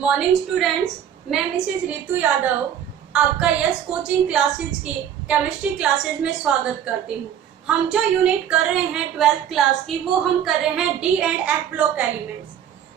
Morning students, मैं Mrs Ritu Yadav आपका yes coaching classes की केमिस्ट्री क्लासेज में स्वागत करती हूँ। हम जो यूनिट कर रहे हैं 12th क्लास की वो हम कर रहे हैं D and F block elements,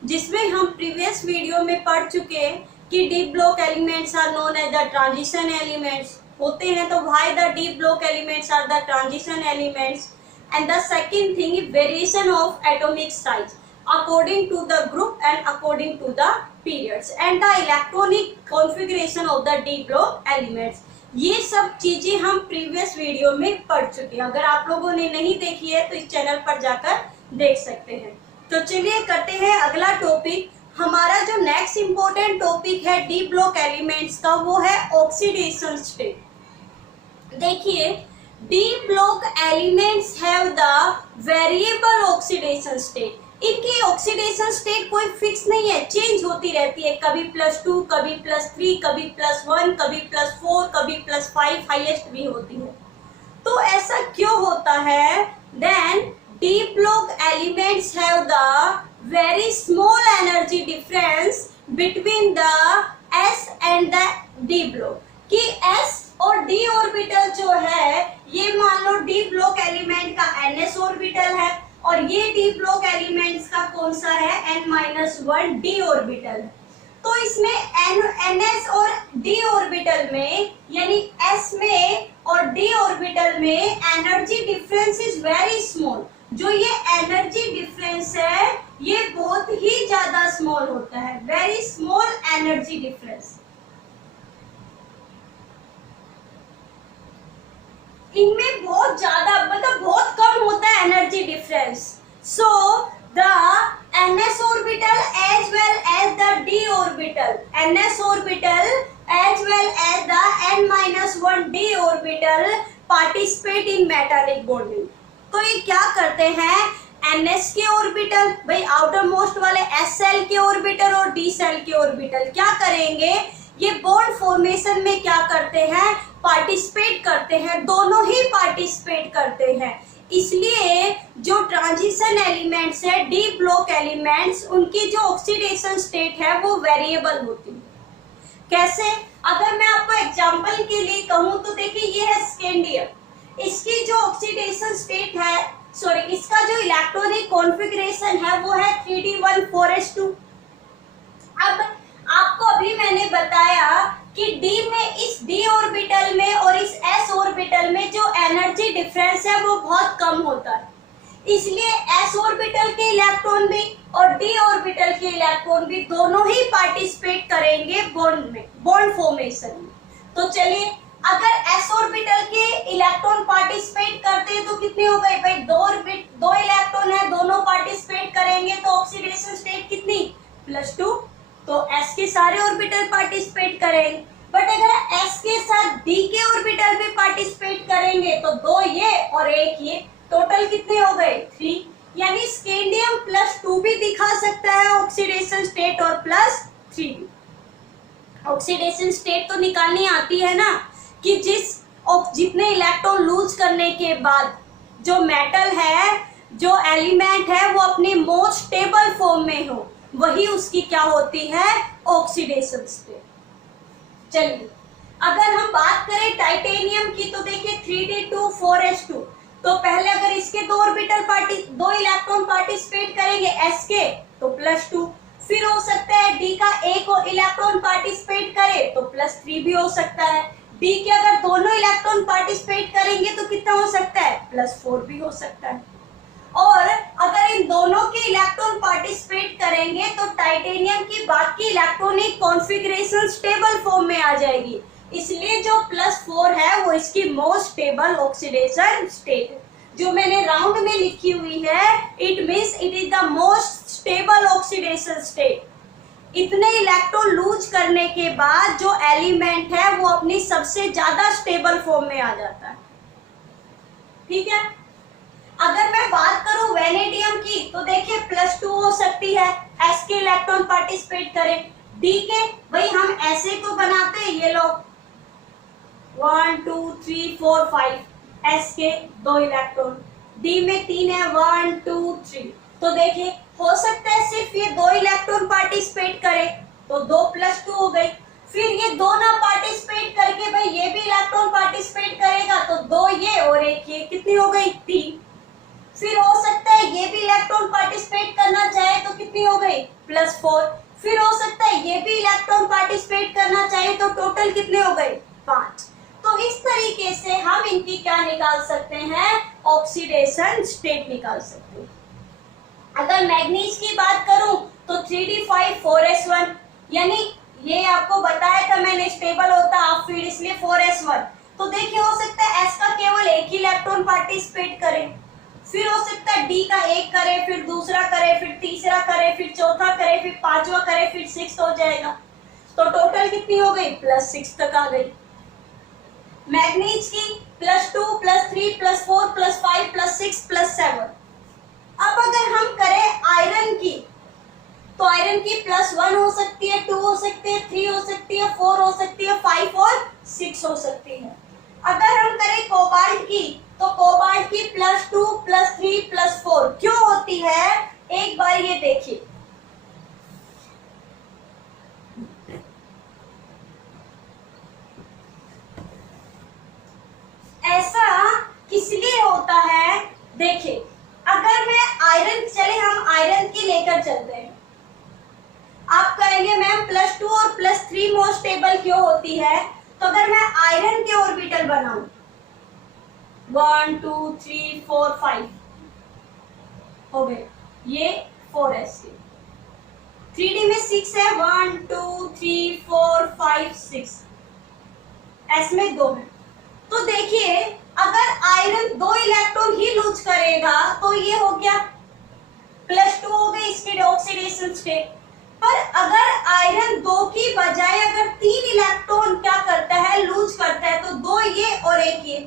जिसमें हम प्रीवियस वीडियो में पढ़ चुके हैं कि D block elements are known as the transition elements होते हैं। तो why the D block elements are the transition elements, and the second thing is variation of atomic size according to the group and according to the periods and the electronic configuration of the d block elements। ये सब चीजें हम previous video में पढ़ चुके हैं। अगर आप लोगों ने नहीं देखी है तो इस चैनल पर जाकर देख सकते हैं। तो चलिए करते हैं अगला टॉपिक। हमारा जो नेक्स्ट इंपॉर्टेंट टॉपिक है डी ब्लॉक एलिमेंट्स का, वो है ऑक्सीडेशन स्टेट। देखिए, D block elements have the variable oxidation state. इनकी ऑक्सीडेशन स्टेट कोई फिक्स नहीं है, चेंज होती रहती है। कभी +2, कभी +3, कभी +1, कभी +4, कभी +5, हाईएस्ट भी होती है। तो ऐसा क्यों होता है? Then D block elements have the very small energy difference between the S and the D block. कि एस और डी ऑर्बिटल जो है, ये मान लो डी ब्लॉक एलिमेंट का ns ऑर्बिटल है और ये डी ब्लॉक एलिमेंट्स का कौन सा है, n-1 डी ऑर्बिटल। तो इसमें ns और डी ऑर्बिटल में, यानी s में और डी ऑर्बिटल में energy difference is very small. जो ये एनर्जी डिफरेंस है ये बहुत ही ज्यादा स्मॉल होता है, वेरी स्मॉल एनर्जी डिफरेंस। इनमें बहुत ज्यादा मतलब बहुत कम होता है energy difference. So the ns orbital as well as the d orbital, ns orbital as well as the n-1 d orbital participate in metallic bonding. तो ये क्या करते हैं, ns के ऑर्बिटल, भाई आउटर मोस्ट वाले s सेल के ऑर्बिटल और d सेल के ऑर्बिटल क्या करेंगे, ये बॉन्ड फॉर्मेशन में क्या करते हैं, पार्टिसिपेट करते हैं, दोनों ही पार्टिसिपेट करते हैं। इसलिए जो ट्रांजिशन एलिमेंट्स है, डी ब्लॉक एलिमेंट्स, उनकी जो ऑक्सीडेशन स्टेट है वो वेरिएबल होती है। कैसे? अगर मैं आपको एग्जांपल के लिए कहूं तो देखिए, ये है स्कैंडियम, इसकी जो ऑक्सीडेशन स्टेट है, सॉरी, इसका जो इलेक्ट्रॉनिक कॉन्फ़िगरेशन है वो है 3d1,4s2। अब आपको अभी मैंने बताया कि डी में, इस डी ऑर्बिटल में और इस एस ऑर्बिटल में जो एनर्जी डिफरेंस है वो बहुत कम होता है। इसलिए एस ऑर्बिटल के इलेक्ट्रॉन भी और डी ऑर्बिटल के इलेक्ट्रॉन भी दोनों ही पार्टिसिपेट करेंगे बॉन्ड में, बॉन्ड फॉर्मेशन में। तो चलिए, अगर एस ऑर्बिटल के इलेक्ट्रॉन पार्टिसिपेट करते हैं तो कितने हो गए भाई, दो इलेक्ट्रॉन है, दोनों पार्टिसिपेट करेंगे तो ऑक्सीडेशन स्टेट कितनी, +2। तो s के सारे ऑर्बिटल पार्टिसिपेट करेंगे। बट अगर s के साथ d के ऑर्बिटल भी पार्टिसिपेट करेंगे तो 2 ये और 1 ये, टोटल कितने हो गए, 3। यानी स्कैंडियम +2 भी दिखा सकता है ऑक्सीडेशन स्टेट और +3 भी। ऑक्सीडेशन स्टेट तो निकालनी आती है ना, कि जितने इलेक्ट्रॉन लूज करने के बाद जो मेटल है, जो एलिमेंट है, वो अपनी मोस्ट स्टेबल फॉर्म में हो, वही उसकी क्या होती है, ऑक्सीडेशन स्टेट। चलिए, अगर हम बात करें टाइटेनियम की तो देखिए 3d2,4s2। तो पहले अगर इसके दो इलेक्ट्रॉन पार्टिसिपेट करेंगे s के तो +2, फिर हो सकता है d का एक इलेक्ट्रॉन पार्टिसिपेट करे तो +3 भी हो सकता है। d के अगर दोनों इलेक्ट्रॉन पार्टिसिपेट करेंगे तो कितना हो सकता है, +4 भी हो सकता है। और अगर इन दोनों के इलेक्ट्रॉन पार्टिसिपेट करेंगे तो टाइटेनियम की बाकी इलेक्ट्रॉनिक कॉन्फ़िगरेशन स्टेबल फॉर्म में आ जाएगी। इसलिए जो +4 है वो इसकी मोस्ट स्टेबल ऑक्सीडेशन स्टेट है। जो मैंने राउंड में लिखी हुई है, it means it is the most stable oxidation state. इतने इलेक्ट्रॉन लूज करने के बाद जो एलिमेंट है वो अपनी सबसे ज्यादा स्टेबल फॉर्म में आ जाता है। ठीक है। अगर मैं बात करूं वेनेडियम की तो देखिए +2 हो सकती है, s के इलेक्ट्रॉन पार्टिसिपेट करें, d के, भाई हम ऐसे को बनाते हैं, ये लो 1 2 3 4 5, s के 2 इलेक्ट्रॉन, d में 3 है, 1 2 3। तो देखिए, हो सकता है सिर्फ ये 2 इलेक्ट्रॉन पार्टिसिपेट करे, तो 2 + 2 हो गई। फिर ये दो ना पार्टिसिपेट करके भाई ये भी इलेक्ट्रॉन पार्टिसिपेट करेगा, तो 2 ये और 1 ये, कितनी हो गई 3। फिर हो सकता है ये भी इलेक्ट्रॉन पार्टिसिपेट करना चाहे तो कितनी हो गई +4। फिर हो सकता है ये भी इलेक्ट्रॉन पार्टिसिपेट करना चाहे तो टोटल कितने हो गए 5। तो इस तरीके से हम इनकी क्या निकाल सकते हैं, ऑक्सीडेशन स्टेट निकाल सकते हैं। अगर मैग्नीज की बात करूं तो 3d5 4s1, यानी ये आपको बताया था मैंने स्टेबल होता हाफ फील्ड, इसलिए 4s1। तो देखिए हो सकता है s का केवल एक ही इलेक्ट्रॉन पार्टिसिपेट करे, फिर हो सकता है d का एक करे, फिर दूसरा करे, फिर तीसरा करे, फिर चौथा करे, फिर पांचवा करे, फिर 6 हो जाएगा। तो टोटल कितनी हो गई +6 तक आ गई। मैग्नीज की +2 +3 +4 +5 +6 +7। अब अगर हम करें आयरन की, तो आयरन की +1 हो सकती है, 2 हो सकती है, 3 हो सकती है, 4 हो सकती है, 5 और 6 हो सकती है। अगर हम करें कोबाल्ट की, तो कोबाल्ट की +2 +3 +4 क्यों होती है, एक बार ये देखिए। ऐसा किस लिए होता है, देखिए अगर मैं आयरन, चले हम आयरन की लेकर चलते हैं। आप कहेंगे मैम +2 और +3 मोस्ट स्टेबल क्यों होती है, तो अगर मैं आयरन के ऑर्बिटल बनाऊं 1 2 3 4 5 हो गए, ये 4s के। 3d में 6 है, 1 2 3 4 5 6, s में 2 है। तो देखिए अगर आयरन 2 इलेक्ट्रॉन ही लूज करेगा तो ये हो गया +2 हो गई इसकी ऑक्सीडेशन स्टेट। पर अगर आयरन 2 की बजाय अगर 3 इलेक्ट्रॉन क्या करता है, लूज करता है, तो 2 ये और 1 ये,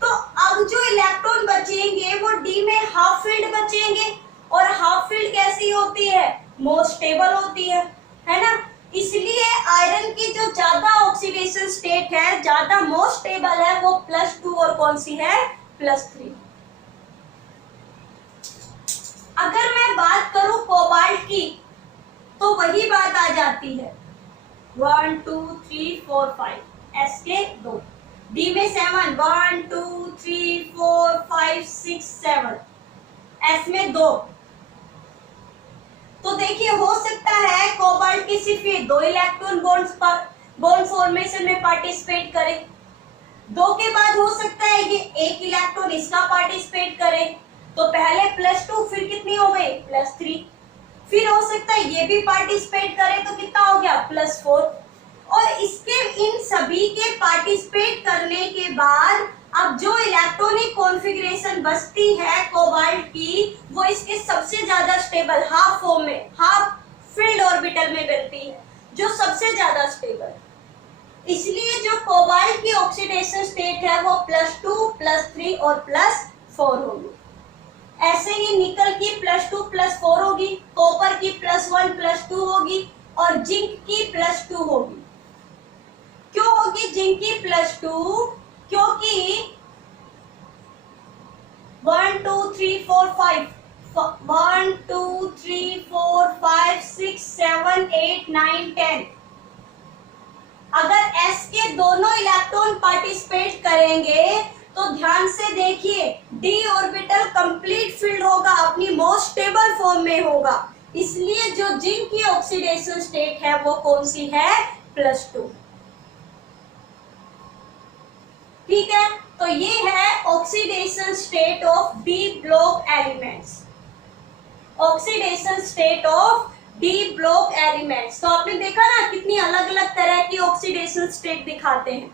तो अब जो इलेक्ट्रॉन बचेंगे वो d में हाफ फील्ड बचेंगे। और हाफ फील्ड कैसी होती है, मोस्ट स्टेबल होती है ना। इसलिए आयरन की जो ज्यादा ऑक्सीडेशन स्टेट है, ज्यादा मोस्ट स्टेबल है, वो +2 और कौन सी है +3। अगर मैं बात करूं कोबाल्ट की, तो वही बात आ जाती है 1 2 3 4 5, s के 2, d में 7 1 2 3 4 5 6 7, s में 2। तो देखिए हो सकता है कोबाल्ट की सिर्फ ये 2 इलेक्ट्रॉन बॉन्ड फॉर्मेशन में पार्टिसिपेट करे, 2 के बाद हो सकता है ये 1 इलेक्ट्रॉन इसका पार्टिसिपेट करे, तो पहले +2 फिर कितनी हो गई +3, फिर हो सकता है ये भी पार्टिसिपेट करे तो कितना हो गया +4। और इसके इन सभी के पार्टिसिपेट करने के बाद अब जो इलेक्ट्रॉनिक कॉन्फ़िगरेशन बचती है कोबाल्ट की, वो इसके सबसे ज्यादा स्टेबल हाफ फॉर्म में, हाफ फील्ड ऑर्बिटल में बनती है, जो सबसे ज्यादा स्टेबल। इसलिए जो कोबाल्ट की ऑक्सीडेशन स्टेट है वो +2 +3 और +4 होगी। ऐसे ही निकल की +2 +4 होगी, कॉपर की +1 +2 होगी और जिंक की +2 होगी। क्यों होगी जिंक की +2, क्योंकि 1 2 3 4 5 1 2 3 4 5 6 7 8 9 10, अगर s के दोनों इलेक्ट्रॉन पार्टिसिपेट करेंगे तो ध्यान से देखिए d ऑर्बिटल कंप्लीट फील्ड होगा, अपनी मोस्ट स्टेबल फॉर्म में होगा। इसलिए जो जिंक की ऑक्सीडेशन स्टेट है वो कौन सी है +2। ठीक है, तो ये है oxidation state of d block elements, oxidation state of d block elements. तो आपने देखा ना कितनी अलग अलग तरह की ऑक्सीडेशन स्टेट दिखाते हैं,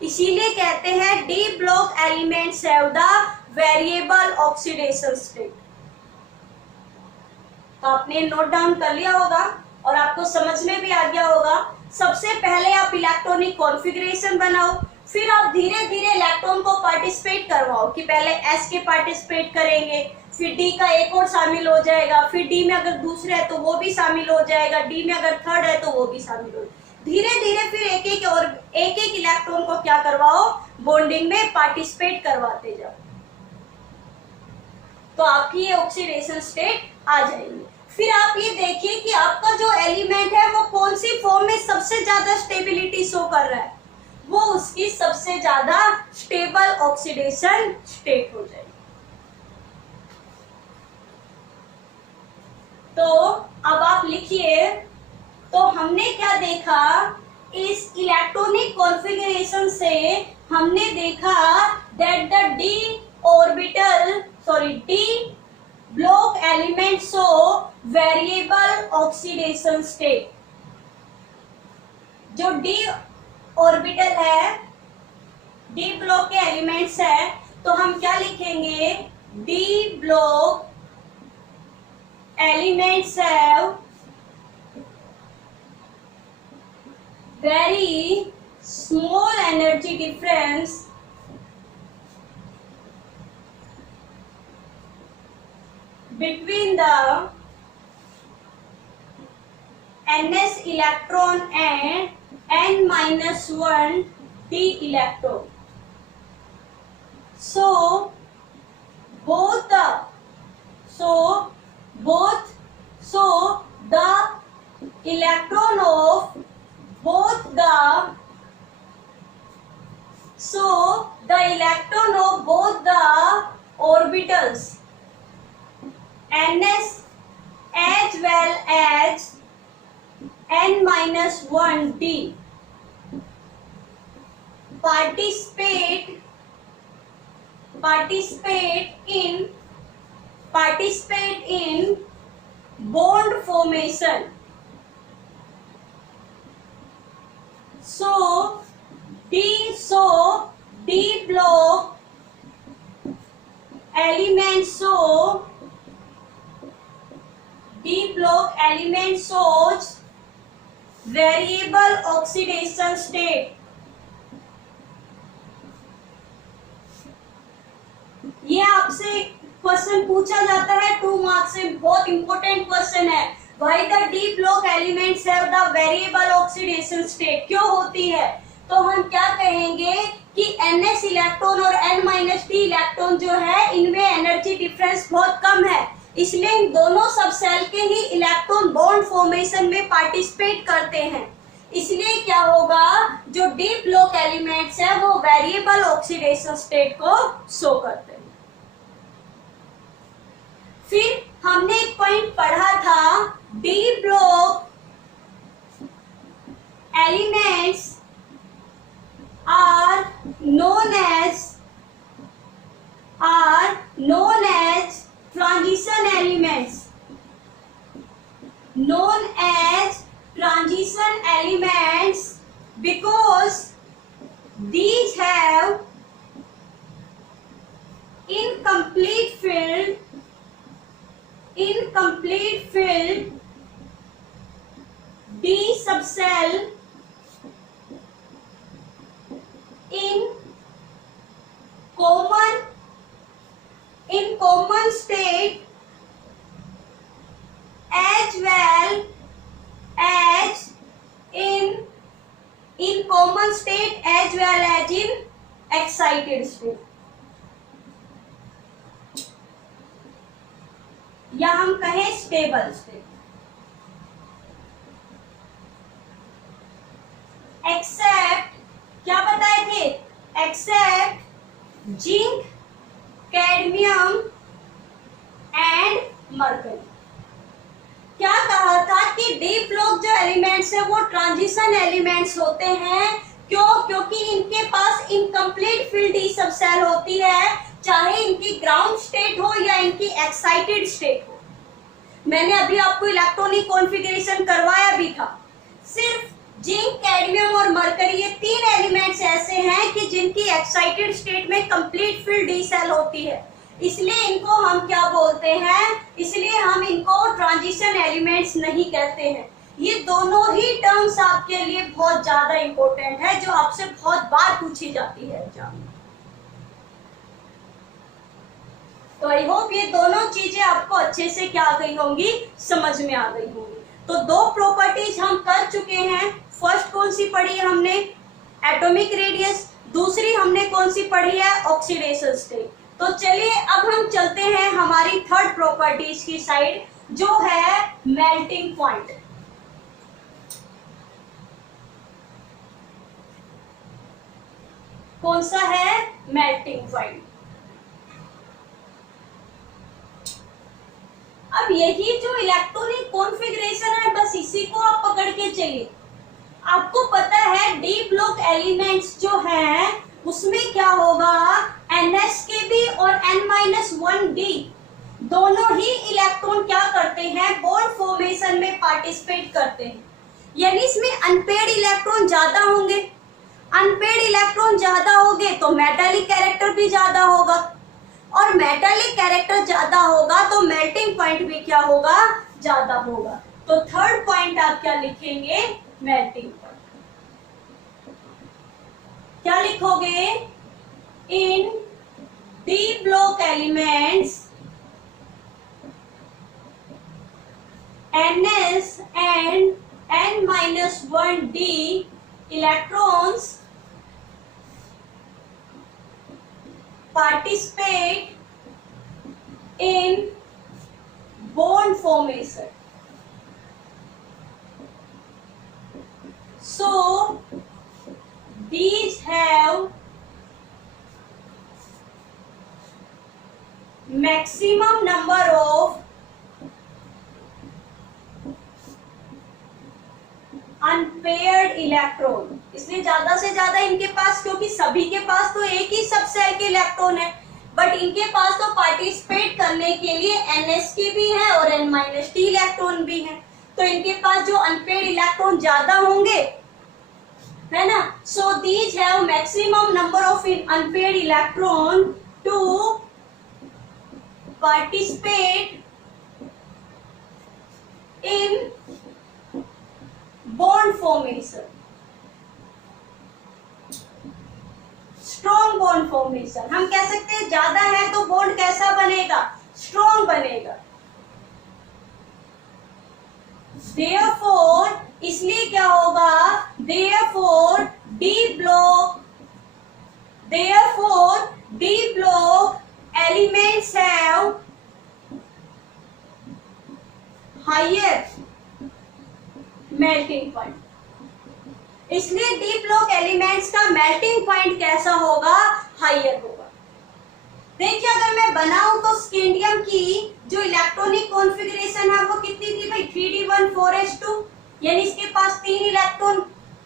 इसीलिए कहते हैं d block elements have the variable oxidation state. तो आपने नोट डाउन कर लिया होगा और आपको समझ में भी आ गया होगा। सबसे पहले आप इलेक्ट्रॉनिक कॉन्फ़िगरेशन बनाओ, फिर आप धीरे धीरे इलेक्ट्रॉन को पार्टिसिपेट करवाओ कि पहले s के पार्टिसिपेट करेंगे, फिर d का एक और शामिल हो जाएगा, फिर d में अगर दूसरा है तो वो भी शामिल हो जाएगा, d में अगर थर्ड है तो वो भी शामिल हो जाएगा। धीरे धीरे फिर एक एक इलेक्ट्रॉन को क्या करवाओ, बॉन्डिंग में पार्टिसिपेट करवाते जाओ, तो आपकी ये ऑक्सीडेशन स्टेट आ जाएगी। फिर आप ये देखिए कि आपका जो एलिमेंट है वो कौन सी फॉर्म में सबसे ज्यादा स्टेबिलिटी शो कर रहा है, वो उसकी सबसे ज्यादा स्टेबल ऑक्सीडेशन स्टेट हो जाएगी। तो अब आप लिखिए, तो हमने क्या देखा, इस इलेक्ट्रॉनिक कॉन्फ़िगरेशन से हमने देखा that the D block element show variable oxidation state. जो डी ऑर्बिटल है, डी ब्लॉक के एलिमेंट्स है, तो हम क्या लिखेंगे, D block elements have very small energy difference between the ns electron and n-1 d electron. So the electron of both the orbitals ns as well as n-1 d participate in bond formation. So D block element shows variable oxidation state. ये आपसे question पूछा जाता है 2 marks से, बहुत important question है। Why the D block elements have the variable oxidation state? क्यों होती है? तो हम क्या कहेंगे कि ns इलेक्ट्रॉन और n-d इलेक्ट्रॉन जो है, इनमें एनर्जी डिफरेंस बहुत कम है, इसलिए इन दोनों सब सेल के ही इलेक्ट्रॉन बॉन्ड फॉर्मेशन में पार्टिसिपेट करते हैं। इसलिए क्या होगा, जो डी ब्लॉक एलिमेंट्स है वो वेरिएबल ऑक्सीडेशन स्टेट को शो करते हैं। फिर हमने एक पॉइंट पढ़ा था, D block elements are known as transition elements, because these have incomplete filled D subcell in common state as well as in excited state, या हम कहें स्टेबल स्टेट। एक्सेप्ट क्या बताए थे, except zinc, cadmium and mercury. क्या कहा था कि डी ब्लॉक जो एलिमेंट्स है वो ट्रांजिशन एलिमेंट्स होते हैं। क्यों? क्योंकि इनके पास इनकम्प्लीट फील्ड डी सबसेल होती है, चाहे इनकी ग्राउंड स्टेट हो या इनकी एक्साइटेड स्टेट हो। मैंने अभी आपको इलेक्ट्रॉनिक कॉन्फ़िगरेशन करवाया भी था। सिर्फ जिंक, कैडमियम और मरकरी, ये 3 एलिमेंट्स ऐसे हैं कि जिनकी एक्साइटेड स्टेट में कंप्लीट फील्ड डी सेल होती है, इसलिए इनको हम क्या बोलते हैं, इसलिए हम इनको ट्रांजिशन एलिमेंट्स नहीं कहते हैं। ये दोनों ही टर्म्स आपके लिए बहुत ज्यादा इंपॉर्टेंट है, जो आपसे बहुत बार पूछी जाती है एग्जाम में। तो आई होप ये दोनों चीजें आपको अच्छे से क्या आ गई होंगी, समझ में आ गई होंगी। तो 2 प्रॉपर्टीज हम कर चुके हैं। फर्स्ट कौन सी पढ़ी है हमने, एटॉमिक रेडियस। दूसरी हमने कौन सी पढ़ी है, ऑक्सीडेशन स्टेट। तो चलिए अब हम चलते हैं हमारी थर्ड प्रॉपर्टीज की साइड, जो है मेल्टिंग पॉइंट। कौन सा है? Melting point. अब यही जो इलेक्ट्रॉनिक कॉन्फ़िगरेशन है, बस इसी को आप पकड़ के चलिए। आपको पता है डी ब्लॉक एलिमेंट्स जो है उसमें क्या होगा, NSKB और N-1D दोनों ही इलेक्ट्रॉन क्या करते हैं, बॉन्ड फॉर्मेशन में पार्टिसिपेट करते हैं। यानी इसमें अनपेयर्ड इलेक्ट्रॉन ज्यादा होंगे। अनपेयर्ड इलेक्ट्रॉन ज्यादा होंगे तो मेटालिक कैरेक्टर भी ज्यादा होगा, और मेटालिक कैरेक्टर ज्यादा होगा तो मेल्टिंग पॉइंट भी क्या होगा, ज्यादा होगा। तो थर्ड पॉइंट आप क्या लिखेंगे, मेल्टिंग पॉइंट। क्या लिखोगे, in D block elements NS and N-1D electrons participate in bond formation. So these have maximum number of unpaired electron, इसलिए ज्यादा से ज्यादा इनके पास, क्योंकि सभी के पास तो एक ही सब सेल के इलेक्ट्रॉन है, बट इनके पास तो पार्टिसिपेट करने के लिए NSK भी है और N-T इलेक्ट्रॉन भी है, तो इनके पास जो अनपेयर्ड इलेक्ट्रॉन ज्यादा होंगे, है ना। So these have maximum number of unpaired electron to participate in bond formation, strong bond formation. हम कह सकते हैं ज्यादा है तो बॉन्ड कैसा बनेगा, स्ट्रॉन्ग बनेगा। Therefore, इसलिए क्या होगा, Therefore D block elements have higher melting point. इसलिए डी ब्लॉक एलिमेंट्स का मेल्टिंग पॉइंट कैसा होगा, हायर होगा। देखिए अगर मैं बनाऊं तो स्कैंडियम की जो इलेक्ट्रॉनिक कॉन्फ़िगरेशन है वो कितनी थी भाई, 3d1 4s2, यानी इसके पास 3 इलेक्ट्रॉन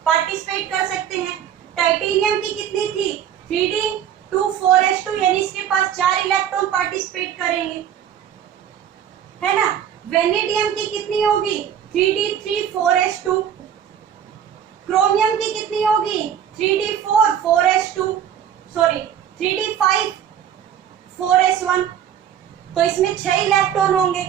पार्टिसिपेट कर सकते हैं। टाइटेनियम की कितनी थी, 3d2 4s2, यानी इसके पास 4 इलेक्ट्रॉन पार्टिसिपेट करेंगे, है ना। वेनेडियम की कितनी होगी, 3d3 4s2। क्रोमियम की कितनी होगी, 3d4 4s2, sorry 3d5 4s1, तो इसमें 6 इलेक्ट्रॉन होंगे।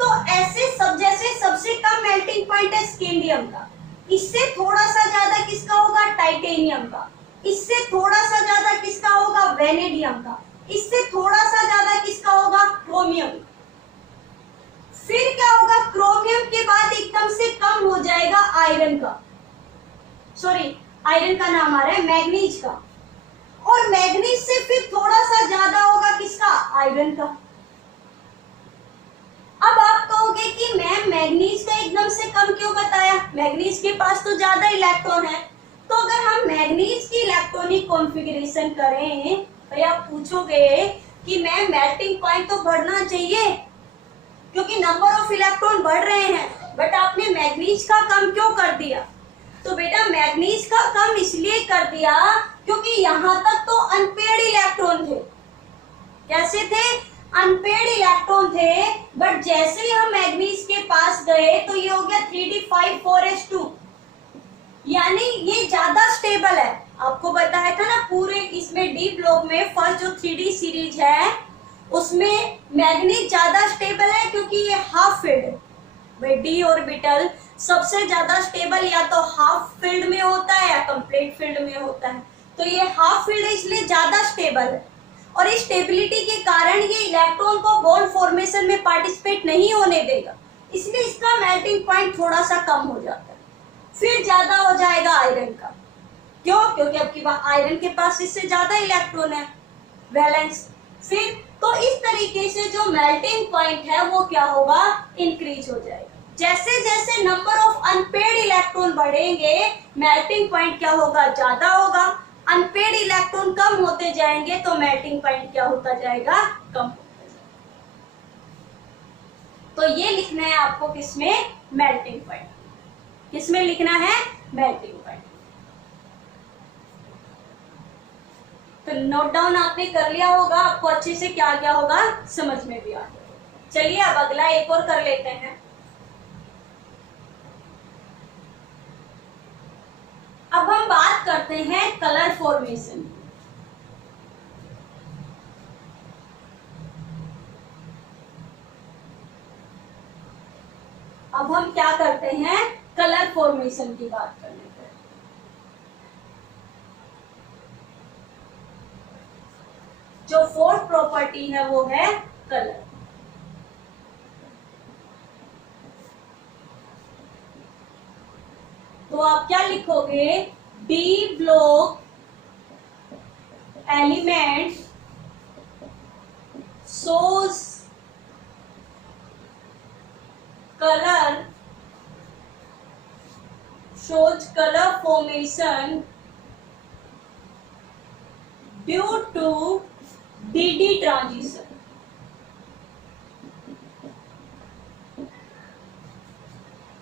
तो ऐसे सब, जैसे सबसे कम मेल्टिंग पॉइंट है स्कैंडियम का, इससे थोड़ा सा ज्यादा किसका होगा, टाइटेनियम का, इससे थोड़ा सा ज्यादा किसका होगा, वेनेडियम का, इससे थोड़ा सा ज्यादा किसका होगा, क्रोमियम का। फिर क्या होगा, क्रोमियम के बाद एकदम से कम हो जाएगा आयरन का, सॉरी आयरन का नाम आ रहा है मैग्नीज का, और मैग्नीज से फिर थोड़ा सा ज्यादा होगा किसका, आयरन का। अब आप कहोगे कि मैम मैग्नीज का एकदम से कम क्यों बताया, मैग्नीज के पास तो ज्यादा इलेक्ट्रॉन है। तो अगर हम मैग्नीज की इलेक्ट्रॉनिक कॉन्फ़िगरेशन करें तो आप पूछोगे कि मैम मेल्टिंग पॉइंट तो बढ़ना चाहिए क्योंकि नंबर ऑफ इलेक्ट्रॉन बढ़ रहे हैं, बट आपने मैग्नीज का कम क्यों कर दिया। तो बेटा मैग्नीज का कम इसलिए कर दिया क्योंकि यहाँ तक तो अनपेयर्ड इलेक्ट्रॉन थे। कैसे थे, अनपेयर्ड इलेक्ट्रॉन थे, बट जैसे ही हम मैग्नीज के पास गए तो ये हो गया 3d5 4s2, यानी ये ज्यादा स्टेबल है। आपको बताया था ना पूरे इसमें डी ब्लॉक में फर्स्ट जो 3d सीरीज है उसमें मैग्नीज ज्यादा स्टेबल है क्योंकि ये हाफ फील्ड है। भाई डी ऑर्बिटल सबसे ज्यादा स्टेबल या तो हाफ फील्ड में होता है या कंप्लीट फील्ड में होता है, तो ये हाफ फील्ड है इसलिए ज्यादा स्टेबल है, और इस स्टेबिलिटी के कारण ये इलेक्ट्रॉन को बॉन्ड फॉर्मेशन में पार्टिसिपेट नहीं होने देगा, इसलिए इसका मेल्टिंग पॉइंट थोड़ा सा कम हो जाता है। फिर ज्यादा हो जाएगा आयरन का, क्यों, क्योंकि अब की बात आयरन के पास इससे ज्यादा इलेक्ट्रॉन है, वैलेंस। फिर तो इस तरीके से जो मेल्टिंग पॉइंट है वो क्या होगा, इंक्रीज हो जाएगा। जैसे जैसे नंबर ऑफ अनपेड इलेक्ट्रॉन बढ़ेंगे मेल्टिंग पॉइंट क्या होगा, ज्यादा होगा। अनपेड इलेक्ट्रॉन कम होते जाएंगे तो मेल्टिंग पॉइंट क्या होता जाएगा, कम होता जाएगा। तो ये लिखना है आपको किसमें, मेल्टिंग पॉइंट। किसमें लिखना है, मेल्टिंग पॉइंट। तो नोट डाउन आपने कर लिया होगा, आपको अच्छे से क्या क्या होगा समझ में भी आ गया। चलिए अब अगला एक और कर लेते हैं। अब हम बात करते हैं कलर फॉर्मेशन। अब हम क्या करते हैं, कलर फॉर्मेशन की बात करने पर। जो फोर्थ प्रॉपर्टी है वो है कलर। तो आप क्या लिखोगे, D block element shows color formation due to DD transition।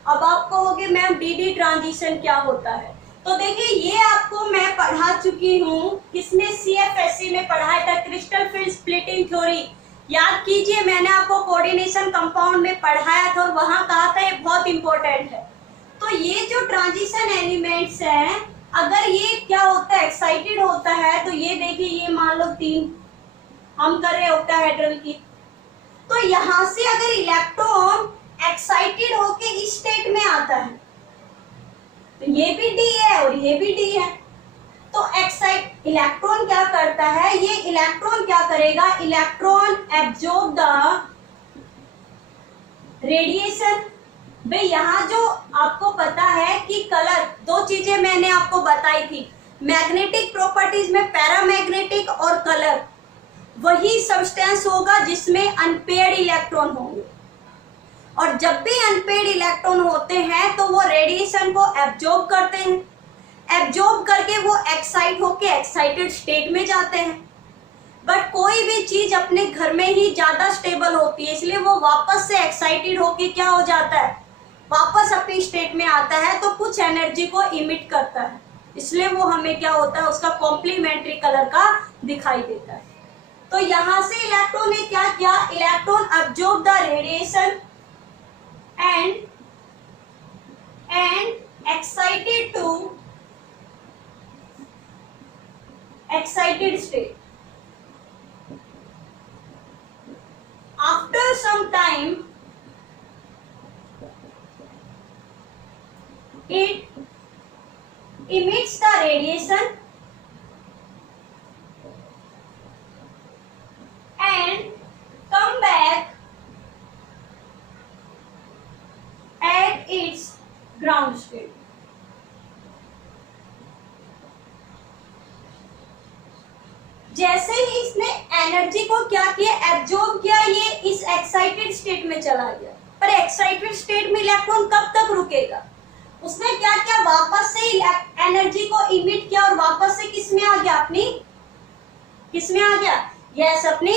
अब आप कहोगे मैम डीडी ट्रांजिशन क्या होता है, तो देखिए ये आपको मैं पढ़ा चुकी हूँ, किसने, सीएफएससी में पढ़ाया था, क्रिस्टल फील्ड स्प्लिटिंग थ्योरी। याद कीजिए मैंने आपको कोऑर्डिनेशन कंपाउंड में पढ़ाया था और वहां कहा था ये बहुत इंपॉर्टेंट है। तो ये जो ट्रांजिशन एलिमेंट्स हैं, अगर ये क्या होता है, एक्साइटेड होता है, तो ये देखिए ये मान लो 3 हम कर रहे ऑक्टाहेड्रल की, तो यहां से अगर इलेक्ट्रॉन एक्साइटेड होके इस स्टेट में आता है तो ये भी डी है और ये भी डी है। तो एक्साइट इलेक्ट्रॉन क्या करता है, ये इलेक्ट्रॉन क्या करेगा, इलेक्ट्रॉन एब्जॉर्ब द रेडिएशन। भाई यहाँ जो आपको पता है कि कलर, 2 चीजें मैंने आपको बताई थी, मैग्नेटिक प्रॉपर्टीज में पैरामैग्नेटिक और कलर, वही सब्सटेंस होगा जिसमें अनपेयर्ड इलेक्ट्रॉन होंगे। और जब भी अनपेयर्ड इलेक्ट्रॉन होते हैं तो वो रेडिएशन को एब्जॉर्ब करते हैं, एब्जॉर्ब करके वो एक्साइट होके एक्साइटेड स्टेट में जाते हैं। बट कोई भी चीज अपने घर में ही ज्यादा स्टेबल होती है, इसलिए वो वापस से एक्साइटेड होके क्या हो जाता है, वापस अपनी स्टेट में आता है, तो कुछ एनर्जी को इमिट करता है, इसलिए वो हमें क्या होता है, उसका कॉम्प्लीमेंट्री कलर का दिखाई देता है। तो यहां से इलेक्ट्रॉन ने क्या किया, electron absorb the radiation and excited state. After some time it emits the radiation and come back at its ground state। जैसे ही इसने एनर्जी को क्या किया, एब्जॉर्ब किया, ये इस एक्साइटेड स्टेट में चला गया। पर एक्साइटेड स्टेट में इलेक्ट्रॉन कब तक रुकेगा, उसने क्या किया, वापस से एनर्जी को इमिट किया और वापस से किस में आ गया, अपनी किस में आ गया, यस अपनी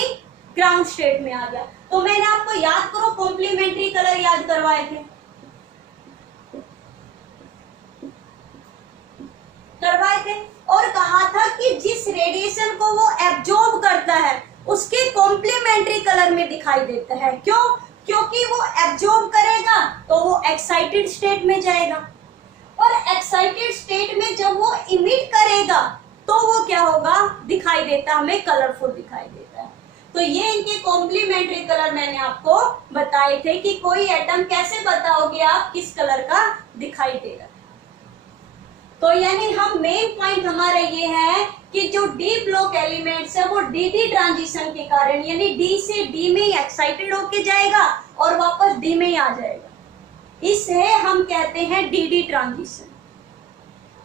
ग्राउंड स्टेट में आ गया। तो मैंने आपको याद करो कॉम्प्लीमेंट्री कलर याद करवाए थे, और कहा था कि जिस रेडिएशन को वो एब्जॉर्ब करता है उसके कॉम्प्लीमेंट्री कलर में दिखाई देता है। क्यों, क्योंकि वो एब्जॉर्ब करेगा तो वो एक्साइटेड स्टेट में जाएगा, और एक्साइटेड स्टेट में जब वो इमिट करेगा तो वो क्या होगा, दिखाई देता, हमें कलरफुल दिखाई देता है। तो ये इनके कॉम्प्लीमेंट्री कलर मैंने आपको बताए थे कि कोई एटम कैसे बताओगे आप किस कलर का दिखाई देगा। तो यानी हम मेन पॉइंट हमारा ये है कि जो डी ब्लॉक एलिमेंट्स है वो डी डी ट्रांजिशन के कारण, यानी डी से डी में ही एक्साइटेड होके जाएगा और वापस डी में ही आ जाएगा, इसे हम कहते हैं डी डी ट्रांजिशन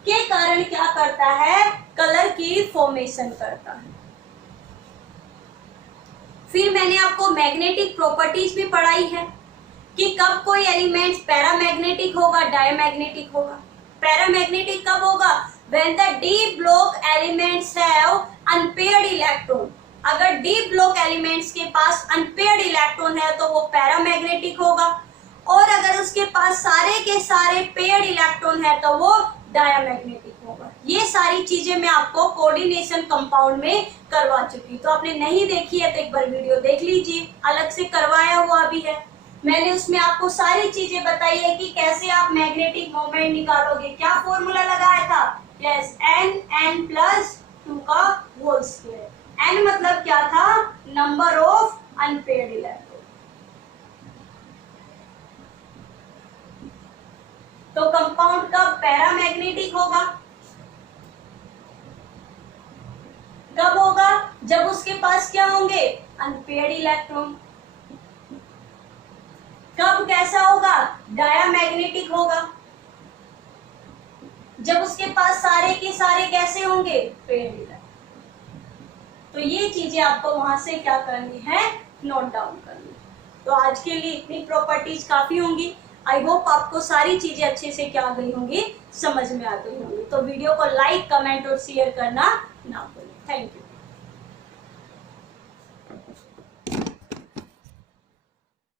के कारण क्या करता है, कलर की फॉर्मेशन करता है। फिर मैंने आपको मैग्नेटिक प्रॉपर्टीज भी पढ़ाई है कि कब कोई एलिमेंट पैरामैग्नेटिक होगा, डायमैग्नेटिक होगा। पैरामैग्नेटिक कब होगा? When the D block elements have unpaired electron. अगर डी ब्लॉक एलिमेंट्स के पास अनपेयर्ड इलेक्ट्रॉन है तो वो पैरामैग्नेटिक होगा, और अगर उसके पास सारे के सारे पेयर्ड इलेक्ट्रॉन है तो वो डायमैग्नेटिक होगा। ये सारी चीजें मैं आपको कोऑर्डिनेशन कंपाउंड में करवा चुकी। तो आपने नहीं देखी है तो एक बार वीडियो देख लीजिए, अलग से करवाया हुआ भी है मैंने। उसमें आपको सारी चीजें बताई है कि कैसे आप मैग्नेटिक मोमेंट निकालोगे। क्या फॉर्मूला लगाया था? यस, n+2 का होल स्क्वायर। n मतलब क्या था? Number of unpaired electron. तो कंपाउंड कब पैरामैग्नेटिक होगा? कब होगा? जब उसके पास क्या होंगे? Unpaired electron. कब कैसा होगा? डायमैग्नेटिक होगा। जब उसके पास सारे के सारे कैसे होंगे? Paired electron. तो ये चीजें आपको वहां से क्या करनी है? नोट डाउन करनी। तो आज के लिए इतनी प्रॉपर्टीज काफी होंगी। आई होप आपको सारी चीजें अच्छे से क्या गई होंगी, समझ में आ गई होंगी। तो वीडियो को लाइक, कमेंट और शेयर करना ना भूलें। Thank you.